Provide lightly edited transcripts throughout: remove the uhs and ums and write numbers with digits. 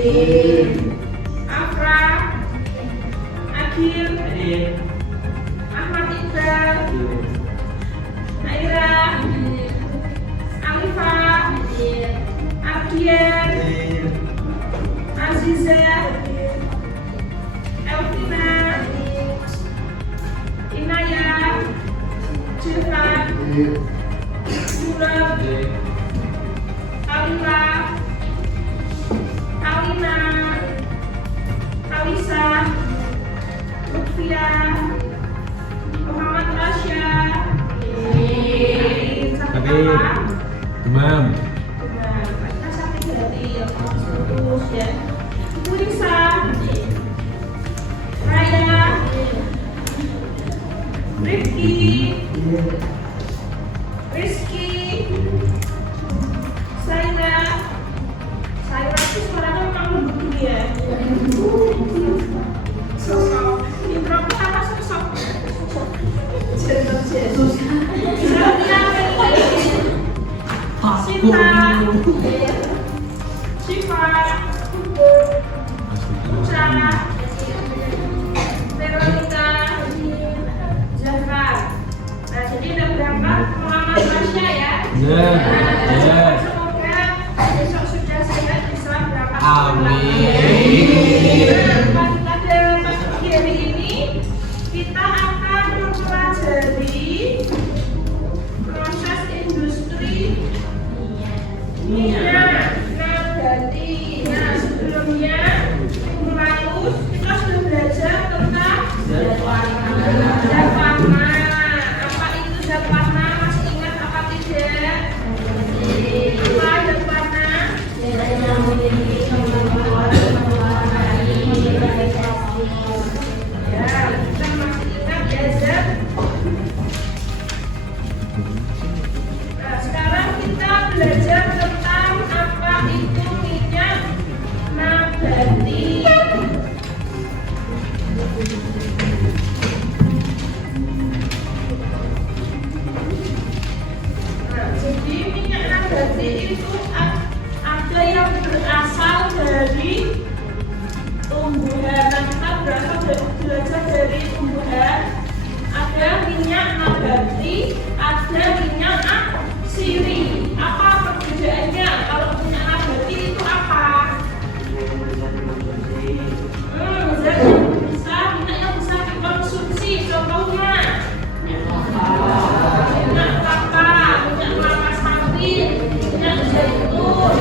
Afra, Agil, Ahmad Iqbal, Naira, Alifa, Ardian, Aziza, Elvina, Inaya, Jilhan, Julep, Alila, Alina, Alisa, Lutfia, Muhammad Rasya, Demam. Sakit hati, terus ya. Ibu Risa, Raya, Rifki, Rizky, Saira itu suaranya memang lembut ya. Sosok, introvert apa sosok? Sinta, Syifa, Uca, Veronica, Zahra. Nah, jadi ada berapa Muhammad Rasya ya? Semoga besok sudah sehat bisa berapa? Amin. Pada pagi hari ini kita akan mempelajari proses industri minyak nabati. Nah, sebelumnya minggu lalu kita sudah belajar tentang zat warna. Apa itu zat warna? Masih ingat apa tidak? Apa zat warna? Ya, kita masih ingat ya zat. Nah, sekarang kita belajar tentang apa itu minyak nabati. Nah, jadi minyak nabati itu ada yang berasal dari tumbuhan. Nah, kita belajar dari tumbuhan. Ada minyak nabati, ada minyak atsiri. Apa perbedaannya? Kalau minyak nabati itu apa? Zat yang bisa, minyak yang bisa dikonsumsi. Contohnya minyak kelapa sawit, minyak zaitun.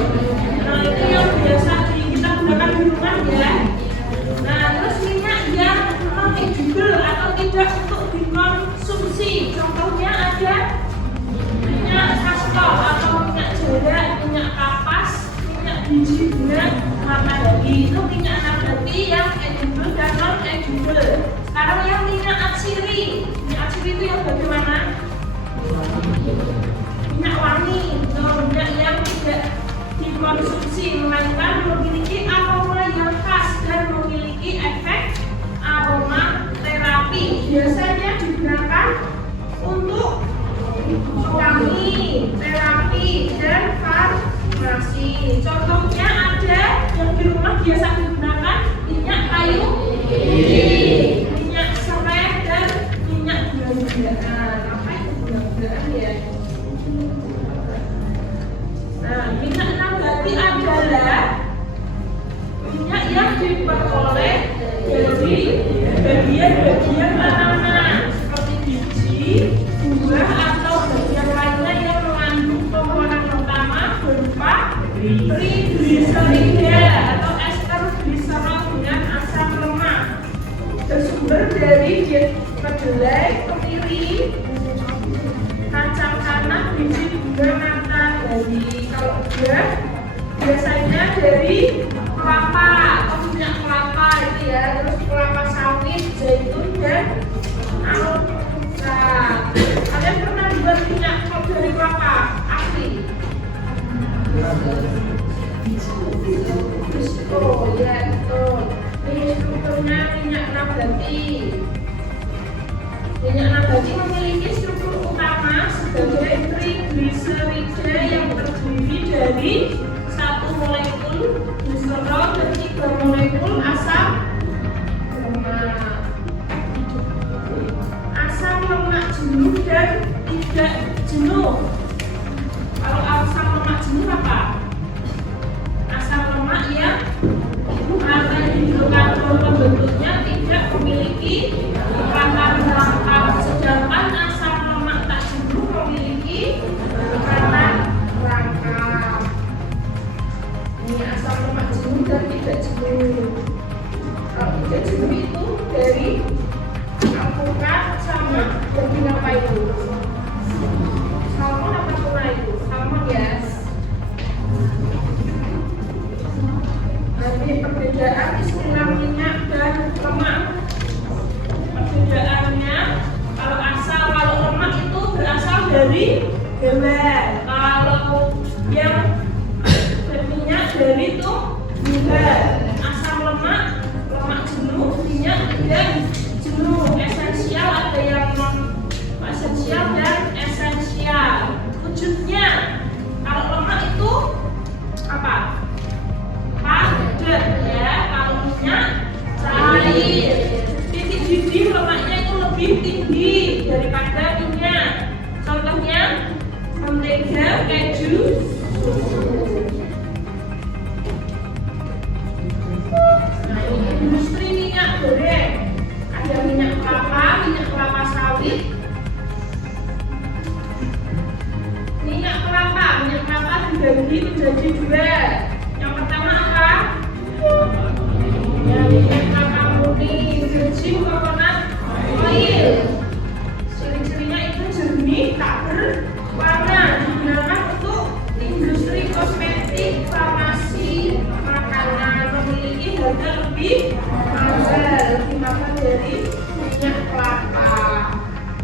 Nah, itu yang biasa kita gunakan di rumah ya. Nah, terus minyak yang non edible atau tidak untuk dikonsumsi. Contohnya ada minyak kastrol atau minyak jarak, minyak kapas, minyak biji bunga matahari. Itu minyak nabati yang edible dan non edible. Sekarang yang minyak atsiri. Minyak atsiri itu yang bagaimana? Minyak wangi, minyak yang tidak dikonsumsi melainkan memiliki aroma yang khas dan memiliki efek aroma terapi. Biasanya digunakan untuk wangi, terapi, dan farmasi. Contohnya ada yang di rumah biasa digunakan minyak kayu putih, minyak serai, dan minyak gula-gulaan. Apa itu gula-gulaan ya? Nah, minyak nabati adalah minyak yang diperoleh dari bagian-bagian tanaman seperti biji, buah, atau bagian lainnya yang mengandung komponen utama berupa trigliserida atau ester gliserol dengan asam lemak. Bersumber dari kedelai, kemiri, kacang tanah, biji bunga matahari. Kalau buah biasanya dari kelapa atau minyak kelapa itu ya, terus kelapa sawit, zaitun, dan alpukat. Kalian pernah buat minyak dari kelapa asli? Oh ya, betul. Ini strukturnya minyak nabati. Minyak nabati memiliki struktur utama sebagai trigliserida yang terdiri dari satu molekul gliserol dan bermolekul asam lemak. Asam lemak jenuh dan tidak jenuh. Kalau asam lemak jenuh apa? Asam lemak yang karena hidrokarbon pembentuknya tidak memiliki ikatan rangka, sedangkan asam lemak tak jenuh memiliki ikatan rangka. Ini asam lemak jenuh dan tidak jenuh. Kalau tidak jenuh itu dari alpukat sama daging apa itu? Salmon apa tuna itu? Salmon ya. Nanti perbedaan istilah minyak dan lemak. Perbedaannya kalau lemak itu berasal dari hewan. Kalau yang berminyak dari tumbuhan. Asam lemak jenuh, minyak tidak jenuh. Esensial ada yang non esensial dan esensial. Wujudnya kalau lemak itu apa? Padat ya. Kalau minyak cair. Titik didih lemaknya itu lebih tinggi daripada minyak. Contohnya mentega, keju, susu. Nah, ini industri minyak goreng. Ada minyak kelapa sawit. Minyak kelapa dibagi menjadi dua. Yang pertama apa? Ya, minyak kelapa murni, virgin coconut oil. Ciri-cirinya itu jernih, tak berwarna, digunakan untuk industri kosmetik, farmasi, makanan, memiliki harga lebih mahal dari minyak kelapa.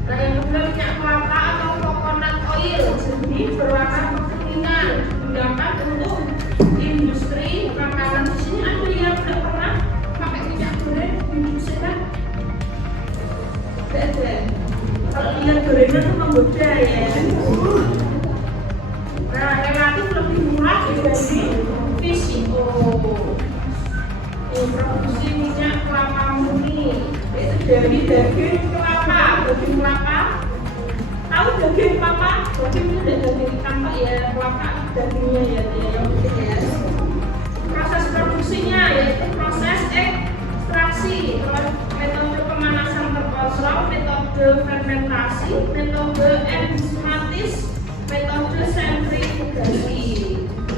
Nah, yang kedua minyak kelapa atau coconut oil, jernih, berwarna kekuningan, digunakan untuk industri makanan. Di sini ada yang tidak pernah pakai minyak goreng di Indonesia kan? Tidak ada. Kalau minyak gorengan itu menggoda ya. Nah, relatif lebih murah dibanding VCO. Produksi minyak kelapa murni itu dari daging kelapa. Tahu daging kelapa? Daging itu tidak daging ikan pak ya, kelapa dagingnya ya, yang putih ya. Proses produksinya yaitu proses ekstraksi, metode pemanasan terkontrol, metode fermentasi, metode enzimatis, metode sentrifugasi.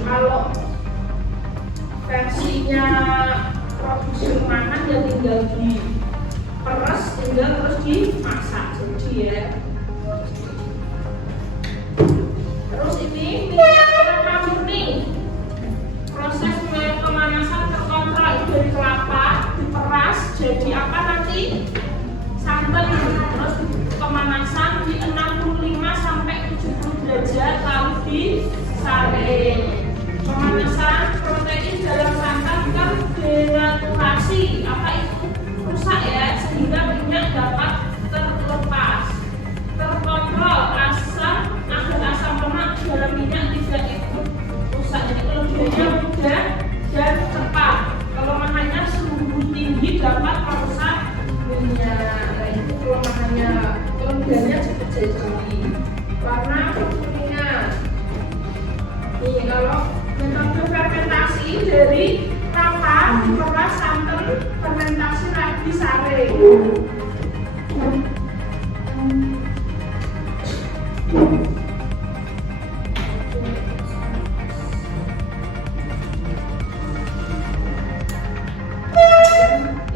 Kalau versinya produksi rumahan ya tinggal diperes, tinggal terus dimasak jadi ya. Terus ini minyak kelapa murni, proses pemanasan terkontrol itu dari kelapa diperas jadi apa nanti? Santan. Terus pemanasan di 65 sampai 70 derajat lalu disaring. Pemanasan protein dalam santan kan denaturasi, apa itu? Rusak ya, sehingga minyak dapat terlepas. Terkontrol agar asam lemak dalam minyak tidak ikut rusak. Jadi kelebihannya mudah dan cepat. Kelemahannya suhu tinggi dapat merusak minyak. Nah, itu kelemahannya. Kelebihannya cepat jadi. Warna kekuningan. Nih kalau metode fermentasi dari kelapa diperas, santan, fermentasi lagi saring.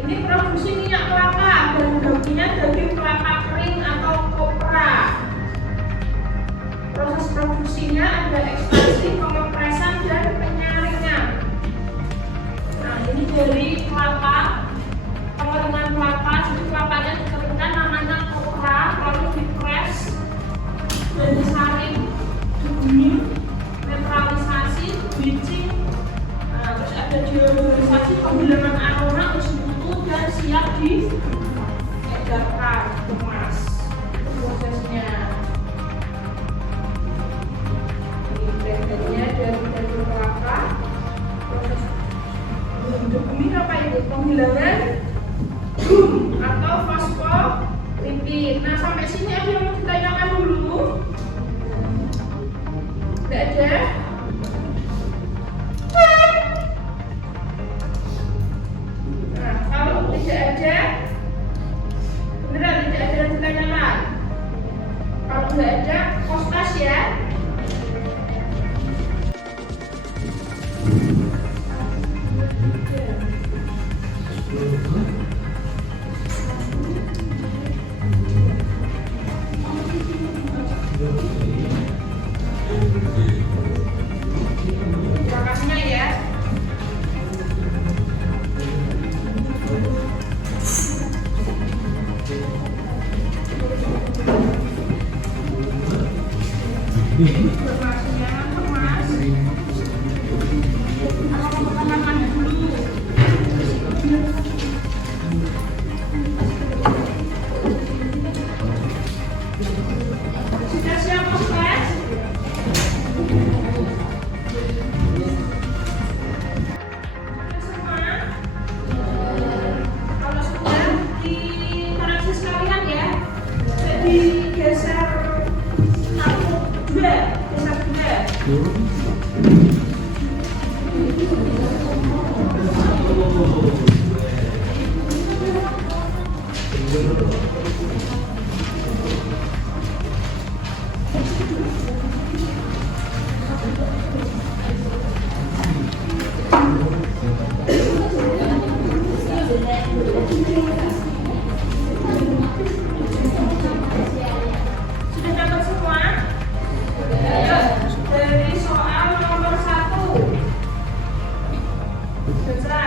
Ini produksi minyak kelapa dan dagingnya daging kelapa kering atau kopra. Proses produksinya ada ekstraksi, pengepresan dan penyaringan. Nah, ini dari kelapa, pengeringan kelapa, jadi kelapanya bilangan atau fosfolipid. Nah, sampai sini ada yang mau ditanyakan dulu? Tidak ada? Nah, kalau tidak ada, beneran tidak ada yang ditanyakan. Kalau tidak ada, kostas ya. Belakangnya ya. Informasinya kemas. Teman dulu. Sudah siap kelas? Semua? Kalau sudah dikoreksi sekalian ya. Jadi geser satu, dua, geser dua. Sudah dapat semua? Ayo, dari soal nomor 1. Baca.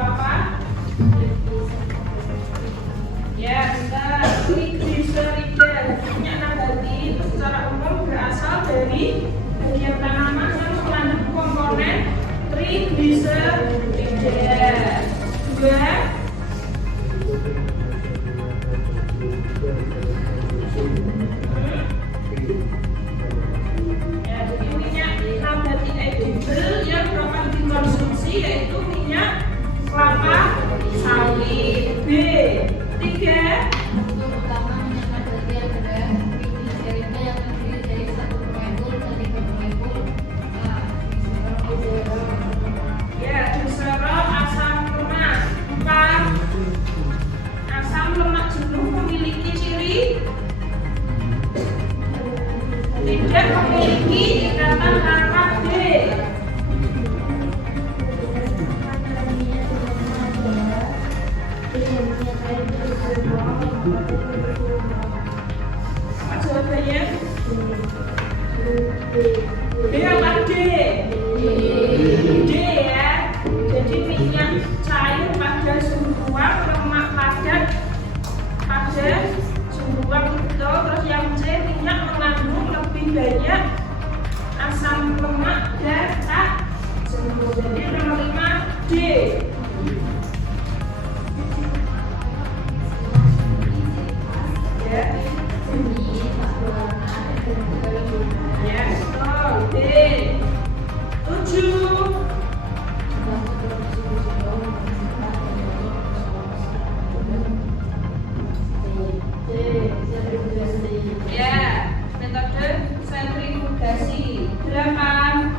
Apa? Ya, benar. Triglycerida, minyak nabati itu secara umum berasal dari bagian tanaman yang mengandung komponen triglycerida. Dua. Ya, jadi minyak nabati edible yang dapat dikonsumsi yaitu minyak kelapa sawit. B. 3. Untuk utama minyak nabati adalah triglycerida yang terdiri dari satu molekul dan tiga molekul Ya, glycerol asam lemak. 4. Asam lemak jenuh memiliki ciri tidak memiliki ikatan rangka D. Apa jawabannya? D apa D? D ya. Jadi minyak cair pada suhu ruang, lemak padat pada suhu ruang betul. Terus yang C, minyak mengandung lebih banyak asam lemak dan tak jenuh. Jadi nomor 5 D. Ya. Ya, betul. D. 7. Ya, metode sentrifugasi. 8.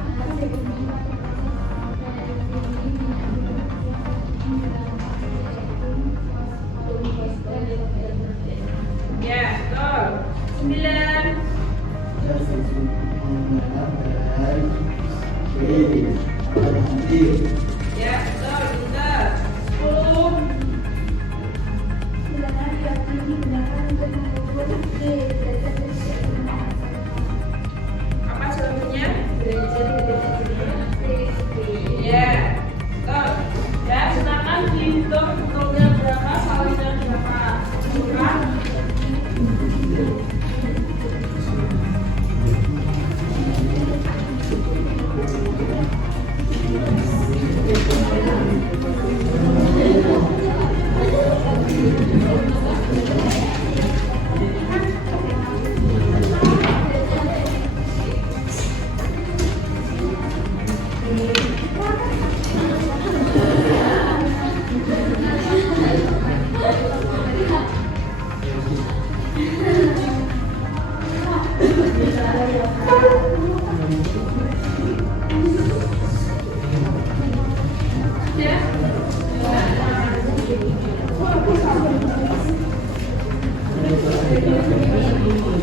ini.